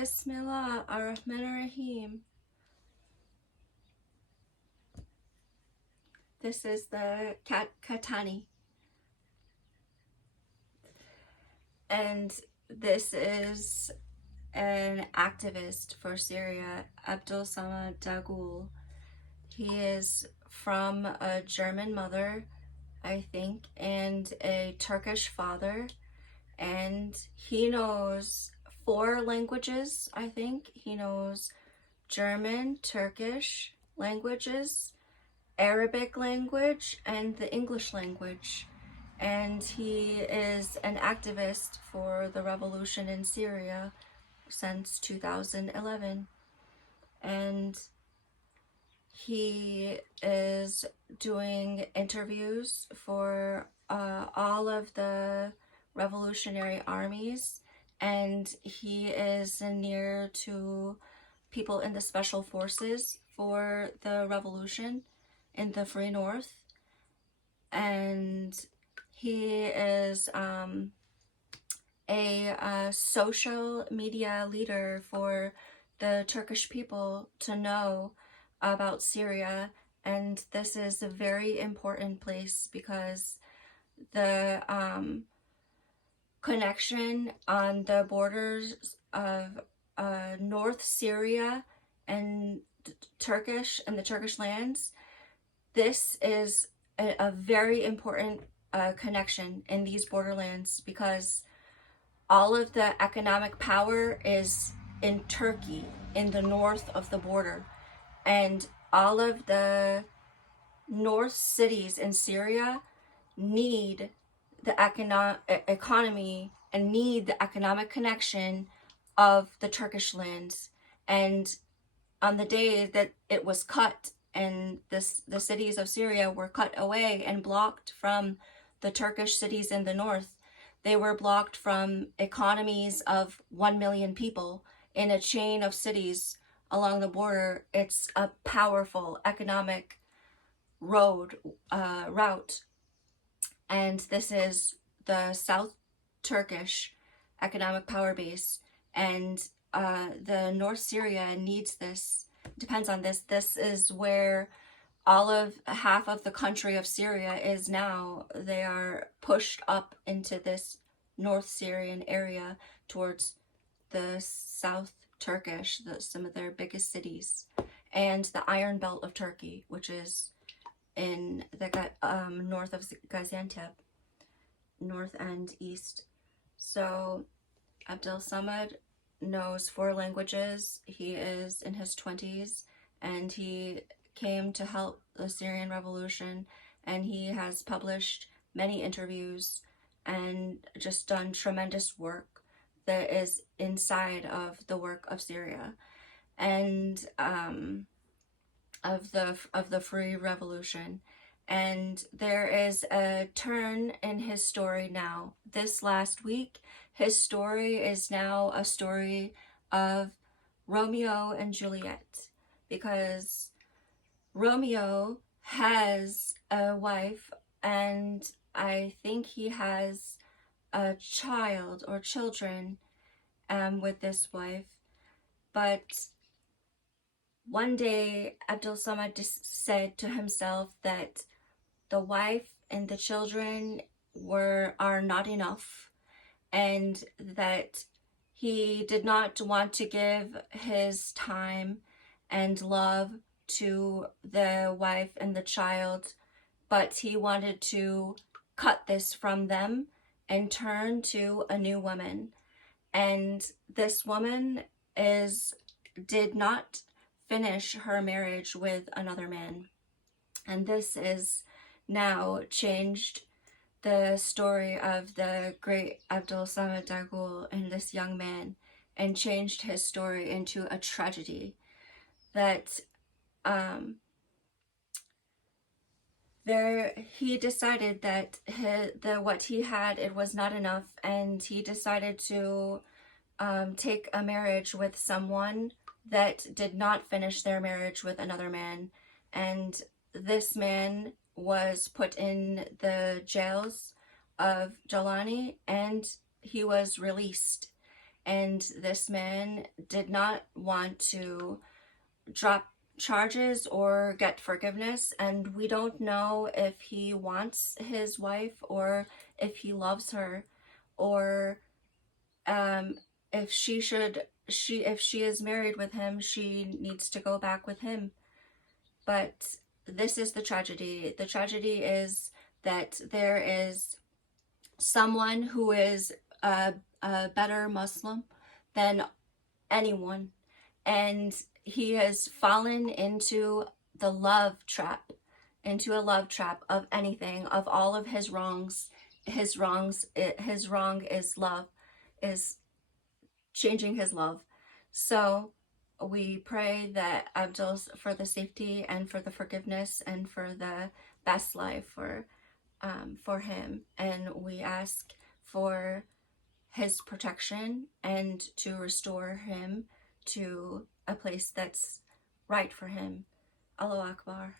Bismillah ar-Rahman ar-Rahim. This is the Katani. And this is an activist for Syria, Abdusamad Dagul. He is from a German mother, I think, and a Turkish father. And he knows 4 languages, I think. He knows German, Turkish languages, Arabic language, and the English language. And he is an activist for the revolution in Syria since 2011. And he is doing interviews for all of the revolutionary armies, and he is near to people in the special forces for the revolution in the Free North. And he is a social media leader for the Turkish people to know about Syria. And this is a very important place because the connection on the borders of North Syria and the Turkish lands, this is a very important connection in these borderlands because all of the economic power is in Turkey, in the north of the border. And all of the north cities in Syria need the economy and need the economic connection of the Turkish lands. And on the day that it was cut and the cities of Syria were cut away and blocked from the Turkish cities in the north, they were blocked from economies of 1 million people in a chain of cities along the border. It's a powerful economic route. And this is the South Turkish economic power base. And the North Syria needs this, depends on this. This is where half of the country of Syria is now. They are pushed up into this North Syrian area towards the South Turkish, some of their biggest cities, and the Iron Belt of Turkey, which is in the north of Gaziantep, north and east. So Abdusamad knows 4 languages. He is in his 20s, and he came to help the Syrian revolution, and he has published many interviews and just done tremendous work that is inside of the work of Syria and of the free revolution. And there is a turn in his story now. This last week, his story is now a story of Romeo and Juliet, because Romeo has a wife, and I think he has a child or children with this wife. But one day Abdusamad said to himself that the wife and the children are not enough, and that he did not want to give his time and love to the wife and the child, but he wanted to cut this from them and turn to a new woman. And this woman did not finish her marriage with another man. And this is now changed the story of the great Abdusamad Dagul and this young man, and changed his story into a tragedy that he decided that what he had, it was not enough, and he decided to take a marriage with someone that did not finish their marriage with another man. And this man was put in the jails of Jalani, and he was released. and this man did not want to drop charges or get forgiveness, and we don't know if he wants his wife or if he loves her, or um, if if she is married with him, she needs to go back with him. But this is the tragedy. The tragedy is that there is someone who is a better Muslim than anyone, and he has fallen into the love trap, into a love trap of anything, of all of his wrongs. His wrong is love, is changing his love. So we pray that Abdul's, for the safety and for the forgiveness and for the best life for him, and we ask for his protection and to restore him to a place that's right for him. Allahu Akbar.